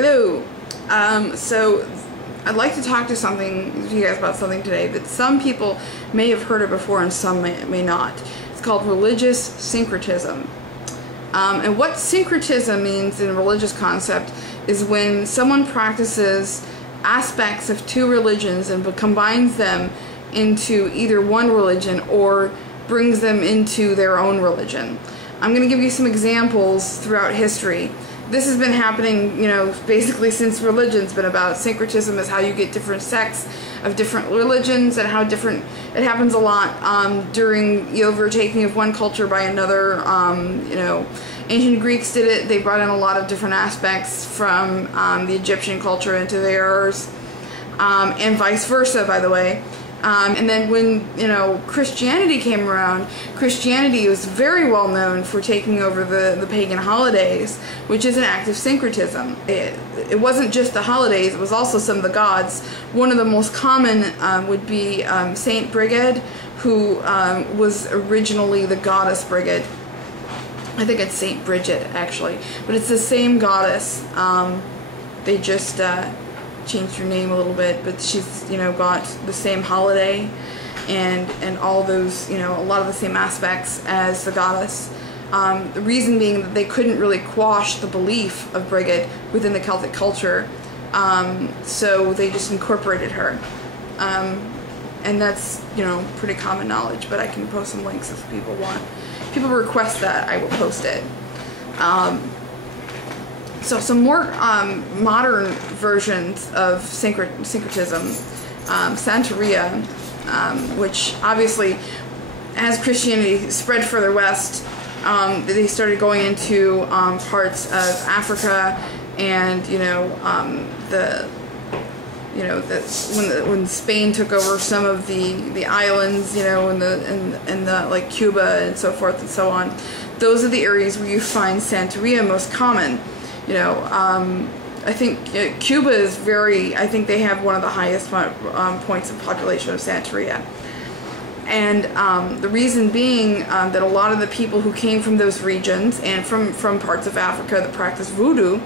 Hello. So I'd like to talk to you guys about something today that some people may have heard of before and some may not. It's called religious syncretism. And what syncretism means in a religious concept is when someone practices aspects of two religions and combines them into either one religion or brings them into their own religion. I'm going to give you some examples throughout history. This has been happening, basically since religion's been about. Syncretism is how you get different sects of different religions and how different, it happens a lot during the overtaking of one culture by another. Ancient Greeks did it. They brought in a lot of different aspects from the Egyptian culture into theirs, and vice versa, by the way. And then when, Christianity came around, Christianity was very well known for taking over the pagan holidays, which is an act of syncretism. It wasn't just the holidays, it was also some of the gods. One of the most common would be Saint Brigid, who was originally the goddess Brigid. I think it's Saint Bridget, actually, but it's the same goddess. They just changed her name a little bit, but she's got the same holiday and all those a lot of the same aspects as the goddess. The reason being that they couldn't really quash the belief of Brigid within the Celtic culture, so they just incorporated her, and that's pretty common knowledge. But I can post some links if people want. If people request that, I will post it. So some more modern versions of syncretism, Santeria, which obviously, as Christianity spread further west, they started going into parts of Africa, and when Spain took over some of the islands, in the like Cuba and so forth and so on, those are the areas where you find Santeria most common. I think Cuba is I think they have one of the highest points of population of Santeria. And the reason being that a lot of the people who came from those regions and from parts of Africa that practice voodoo,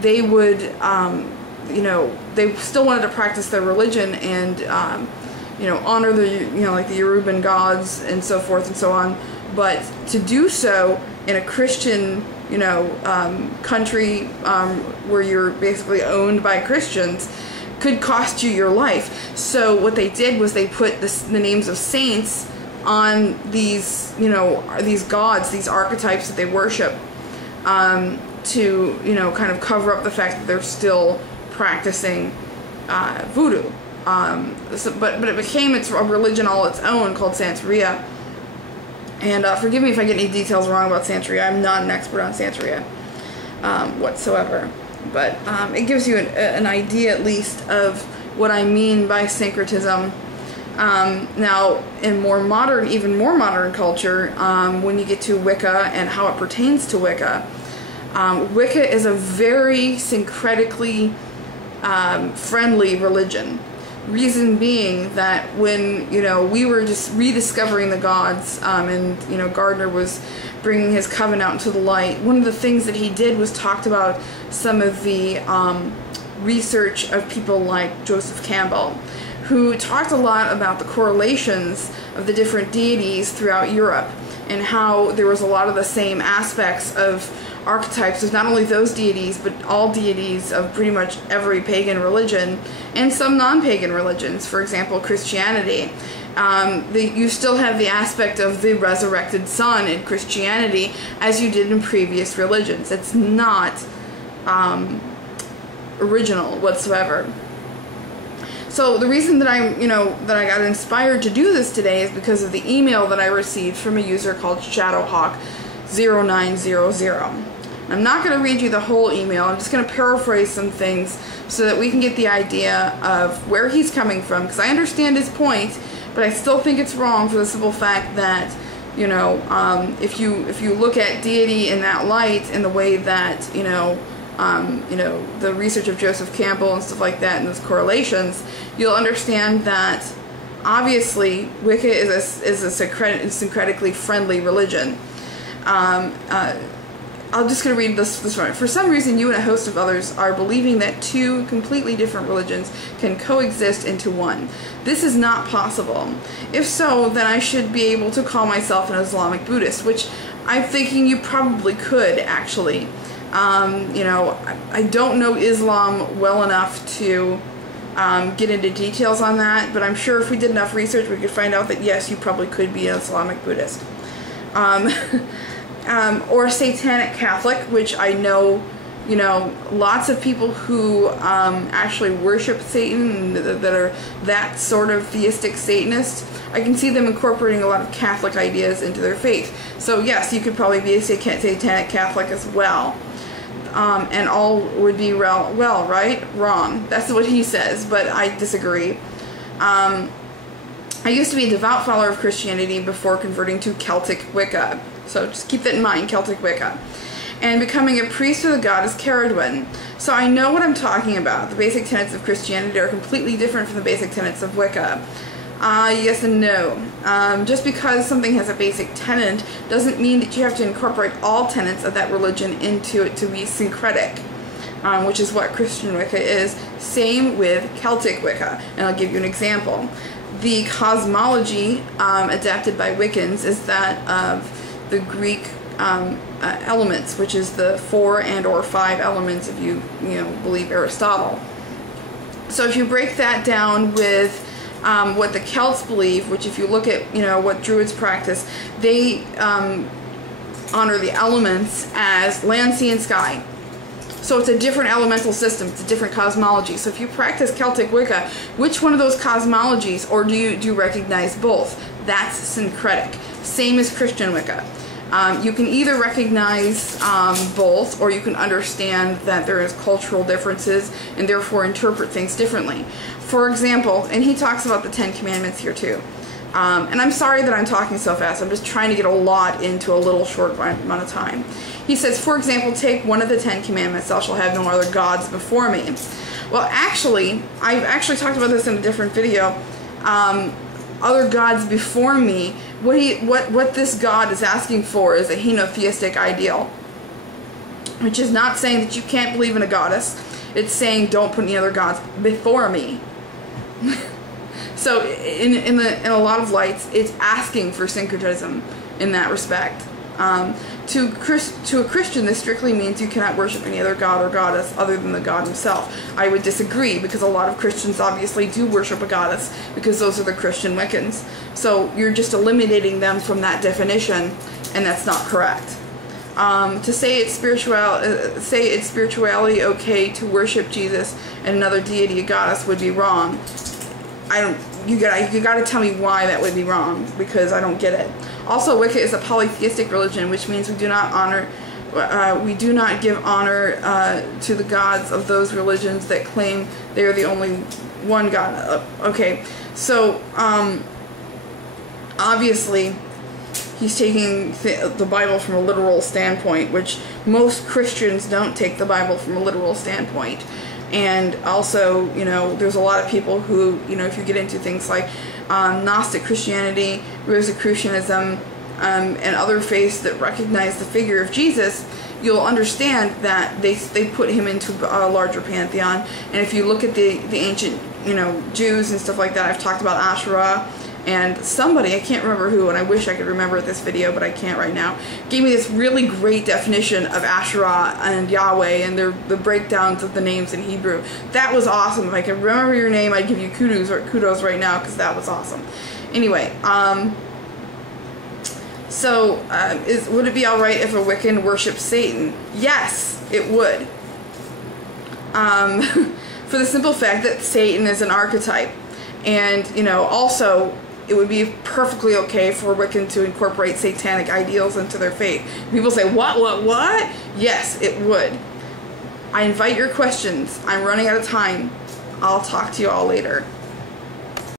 they would, they still wanted to practice their religion and, honor the, like the Yoruban gods and so forth and so on. But to do so in a Christian country where you're basically owned by Christians could cost you your life. So what they did was they put the names of saints on these, these gods, these archetypes that they worship, to, kind of cover up the fact that they're still practicing voodoo. But it became a religion all its own called Santeria. And forgive me if I get any details wrong about Santeria. I'm not an expert on Santeria whatsoever. But it gives you an idea, at least, of what I mean by syncretism. Now, in even more modern culture, when you get to Wicca and how it pertains to Wicca, Wicca is a very syncretically friendly religion. Reason being that when we were just rediscovering the gods, and Gardner was bringing his coven out into the light, one of the things that he did was talked about some of the research of people like Joseph Campbell, who talked a lot about the correlations of the different deities throughout Europe and how there was a lot of the same aspects of archetypes of not only those deities, but all deities of pretty much every pagan religion and some non-pagan religions. For example, Christianity. You still have the aspect of the resurrected sun in Christianity as you did in previous religions. It's not original whatsoever. So the reason that that I got inspired to do this today is because of the email that I received from a user called ShadowHawk0900. I'm not going to read you the whole email. I'm just going to paraphrase some things so that we can get the idea of where he's coming from, because I understand his point, but I still think it's wrong for the simple fact that if you look at deity in that light, in the way that the research of Joseph Campbell and stuff like that and those correlations, you'll understand that obviously Wicca is a syncretically friendly religion. I'm just going to read this one. For some reason, you and a host of others are believing that two completely different religions can coexist into one. This is not possible. If so, then I should be able to call myself an Islamic Buddhist, which I'm thinking you probably could, actually. You know, I don't know Islam well enough to get into details on that, but I'm sure if we did enough research, we could find out that yes, you probably could be an Islamic Buddhist. Or Satanic Catholic, which I know, you know, lots of people who actually worship Satan, that are that sort of theistic Satanists. I can see them incorporating a lot of Catholic ideas into their faith. So yes, you could probably be a Satanic Catholic as well. And all would be well, right? Wrong. That's what he says, but I disagree. I used to be a devout follower of Christianity before converting to Celtic Wicca. So just keep that in mind, Celtic Wicca. And becoming a priest of the goddess Caradwen. So I know what I'm talking about. The basic tenets of Christianity are completely different from the basic tenets of Wicca. Yes and no. Just because something has a basic tenet doesn't mean that you have to incorporate all tenets of that religion into it to be syncretic, which is what Christian Wicca is. Same with Celtic Wicca. And I'll give you an example. The cosmology adapted by Wiccans is that of the Greek elements, which is the 4 and or 5 elements if you believe Aristotle. So if you break that down with what the Celts believe, which if you look at what Druids practice, they honor the elements as land, sea, and sky. So it's a different elemental system, it's a different cosmology. So if you practice Celtic Wicca, which one of those cosmologies, or do you recognize both? That's syncretic. Same as Christian Wicca. You can either recognize both, or you can understand that there is cultural differences and therefore interpret things differently. For example, and he talks about the 10 Commandments here too. And I'm sorry that I'm talking so fast. I'm just trying to get a lot into a little short amount of time. He says, for example, take one of the 10 Commandments, thou shalt have no other gods before me. Well, actually, I've actually talked about this in a different video. Other gods before me, what this God is asking for is a henotheistic ideal, which is not saying that you can't believe in a goddess. It's saying don't put any other gods before me. So in a lot of lights, it's asking for syncretism in that respect. To a Christian, this strictly means you cannot worship any other god or goddess other than the God himself. I would disagree, because a lot of Christians obviously do worship a goddess, because those are the Christian Wiccans. So you're just eliminating them from that definition, and that's not correct. To say it's spirituality okay to worship Jesus and another deity, a goddess, would be wrong. You gotta tell me why that would be wrong, because I don't get it. Also, Wicca is a polytheistic religion, which means we do not give honor to the gods of those religions that claim they are the only one God. Okay, so obviously he's taking the Bible from a literal standpoint, which most Christians don't take the Bible from a literal standpoint. And also, there's a lot of people who, if you get into things like Gnostic Christianity, Rosicrucianism, and other faiths that recognize the figure of Jesus, you'll understand that they put him into a larger pantheon. And if you look at the ancient, Jews and stuff like that, I've talked about Asherah. And somebody, I can't remember who, and I wish I could remember this video, but I can't right now, gave me this really great definition of Asherah and Yahweh and the breakdowns of the names in Hebrew. That was awesome. If I could remember your name, I'd give you kudos right now, because that was awesome. Anyway, would it be alright if a Wiccan worshipped Satan? Yes, it would. For the simple fact that Satan is an archetype. And, also, it would be perfectly okay for a Wiccan to incorporate satanic ideals into their faith. People say, what? Yes, it would. I invite your questions. I'm running out of time. I'll talk to you all later.